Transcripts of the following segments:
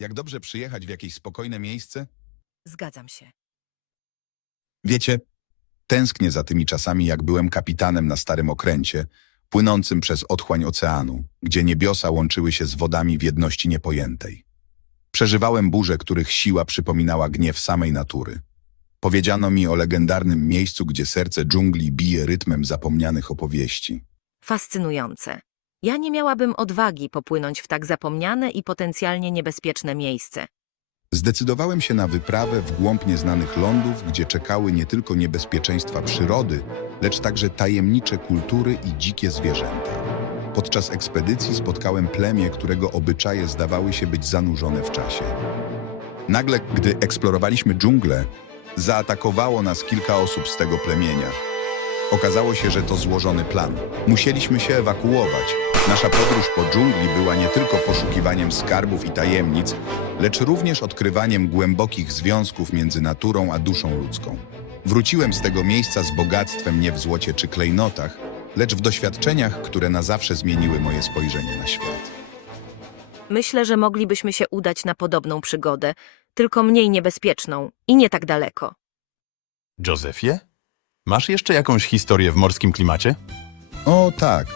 Jak dobrze przyjechać w jakieś spokojne miejsce? Zgadzam się. Wiecie, tęsknię za tymi czasami, jak byłem kapitanem na starym okręcie, płynącym przez otchłań oceanu, gdzie niebiosa łączyły się z wodami w jedności niepojętej. Przeżywałem burze, których siła przypominała gniew samej natury. Powiedziano mi o legendarnym miejscu, gdzie serce dżungli bije rytmem zapomnianych opowieści. Fascynujące. Ja nie miałabym odwagi popłynąć w tak zapomniane i potencjalnie niebezpieczne miejsce. Zdecydowałem się na wyprawę w głąb nieznanych lądów, gdzie czekały nie tylko niebezpieczeństwa przyrody, lecz także tajemnicze kultury i dzikie zwierzęta. Podczas ekspedycji spotkałem plemię, którego obyczaje zdawały się być zanurzone w czasie. Nagle, gdy eksplorowaliśmy dżunglę, zaatakowało nas kilka osób z tego plemienia. Okazało się, że to złożony plan. Musieliśmy się ewakuować. Nasza podróż po dżungli była nie tylko poszukiwaniem skarbów i tajemnic, lecz również odkrywaniem głębokich związków między naturą a duszą ludzką. Wróciłem z tego miejsca z bogactwem nie w złocie czy klejnotach, lecz w doświadczeniach, które na zawsze zmieniły moje spojrzenie na świat. Myślę, że moglibyśmy się udać na podobną przygodę, tylko mniej niebezpieczną i nie tak daleko. Józefie? Masz jeszcze jakąś historię w morskim klimacie? O tak.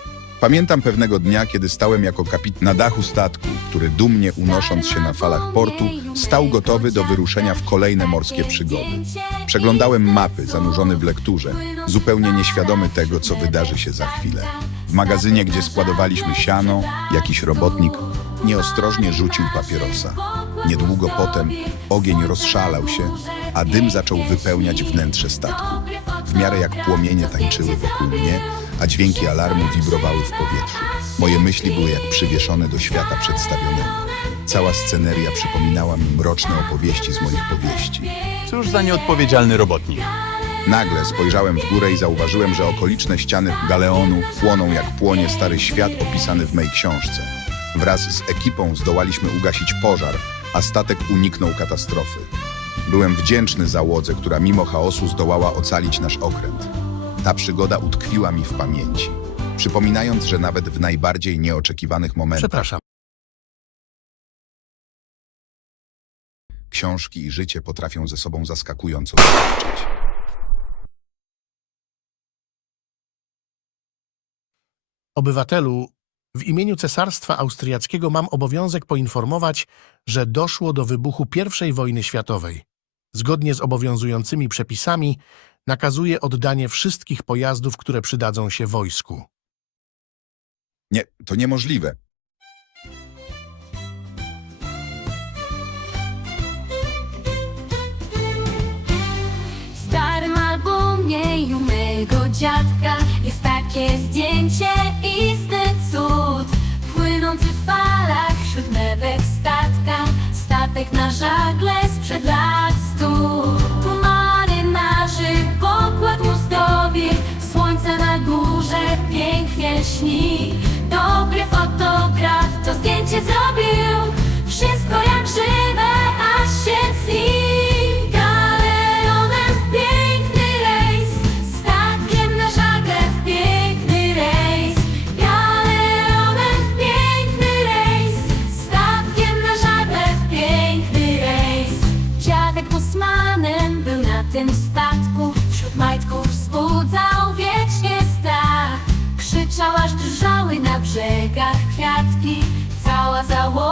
Pamiętam pewnego dnia, kiedy stałem jako kapit na dachu statku, który dumnie unosząc się na falach portu, stał gotowy do wyruszenia w kolejne morskie przygody. Przeglądałem mapy, zanurzony w lekturze, zupełnie nieświadomy tego, co wydarzy się za chwilę. W magazynie, gdzie składowaliśmy siano, jakiś robotnik nieostrożnie rzucił papierosa. Niedługo potem ogień rozszalał się, a dym zaczął wypełniać wnętrze statku. W miarę jak płomienie tańczyły wokół mnie, a dźwięki alarmu wibrowały w powietrzu. Moje myśli były jak przywieszone do świata przedstawionego. Cała sceneria przypominała mi mroczne opowieści z moich powieści. Cóż za nieodpowiedzialny robotnik. Nagle spojrzałem w górę i zauważyłem, że okoliczne ściany galeonu płoną jak płonie stary świat opisany w mej książce. Wraz z ekipą zdołaliśmy ugasić pożar, a statek uniknął katastrofy. Byłem wdzięczny załodze, która mimo chaosu zdołała ocalić nasz okręt. Ta przygoda utkwiła mi w pamięci, przypominając, że nawet w najbardziej nieoczekiwanych momentach Przepraszam. książki i życie potrafią ze sobą zaskakująco rozliczyć. Obywatelu, w imieniu Cesarstwa Austriackiego mam obowiązek poinformować, że doszło do wybuchu I wojny światowej. Zgodnie z obowiązującymi przepisami nakazuje oddanie wszystkich pojazdów, które przydadzą się wojsku. Nie, to niemożliwe. W starym albumie u mego dziadka jest takie zdjęcie, istny cud Płynący w falach wśród mewek statka Statek na żagle pięknie lśni Dobry fotograf to zdjęcie zrobił brzegach kwiatki Cała załoga